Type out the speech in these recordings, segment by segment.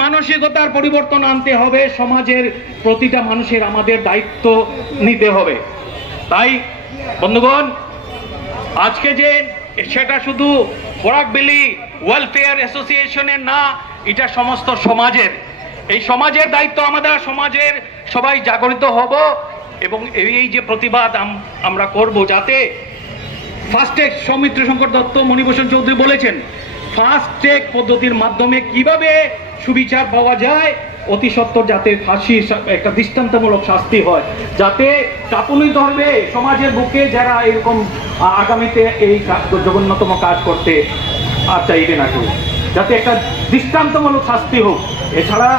মানসিকতার পরিবর্তন আনতে হবে, সমাজের প্রতিটা মানুষের আমাদের দায়িত্ব নিতে হবে। তাই বন্ধুগণ, আজকে যে সেটা শুধু বরাকবেলি ওয়েলফেয়ার অ্যাসোসিয়েশনের না, এটা সমস্ত সমাজের। এই সমাজের দায়িত্ব, আমাদের সমাজের সবাই জাগরিত হব এবং এই যে প্রতিবাদ আমরা করব, যাতে ফাস্ট ট্র্যাক, সৌমিত্র শঙ্কর দত্ত, মণিভূষণ চৌধুরী বলেছেন, ফাস্ট ট্র্যাক পদ্ধতির মাধ্যমে কিভাবে সুবিচার পাওয়া যায়, অতি সত্বর যাতে ফাঁসি একটা দৃষ্টান্তমূলক শাস্তি হয়, যাতে কাঁপুনি ধরবে সমাজের বুকে যারা এরকম আগামীতে এই জঘন্যতম কাজ করতে আর চাইবে না কেউ, যাতে একটা দৃষ্টান্তমূলক শাস্তি হোক। এছাড়া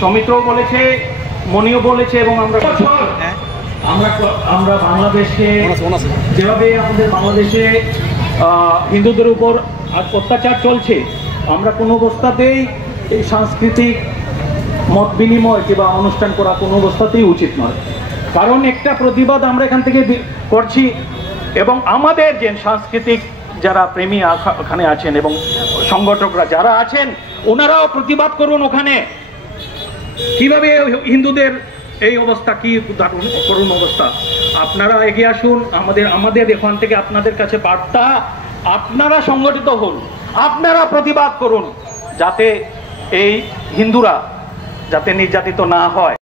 সৌমিত্রও বলেছে, মণিও বলেছে, এবং আমরা বাংলাদেশে যেভাবে আমাদের বাংলাদেশে হিন্দুদের উপর অত্যাচার চলছে, আমরা কোনো অবস্থাতেই এই সাংস্কৃতিক মত বিনিময় কিংবা অনুষ্ঠান করা কোনো অবস্থাতেই উচিত নয়। কারণ একটা প্রতিবাদ আমরা এখান থেকে করছি, এবং আমাদের যে সাংস্কৃতিক যারা প্রেমী ওখানে আছেন এবং সংগঠকরা যারা আছেন, ওনারাও প্রতিবাদ করুন ওখানে কিভাবে হিন্দুদের এই অবস্থা, কি করুণ অবস্থা। আপনারা এগিয়ে আসুন, আমাদের এখান থেকে আপনাদের কাছে বার্তা, আপনারা সংগঠিত হন, আপনারা প্রতিবাদ করুন, যাতে এই হিন্দুরা যাতে নির্যাতিত না হয়।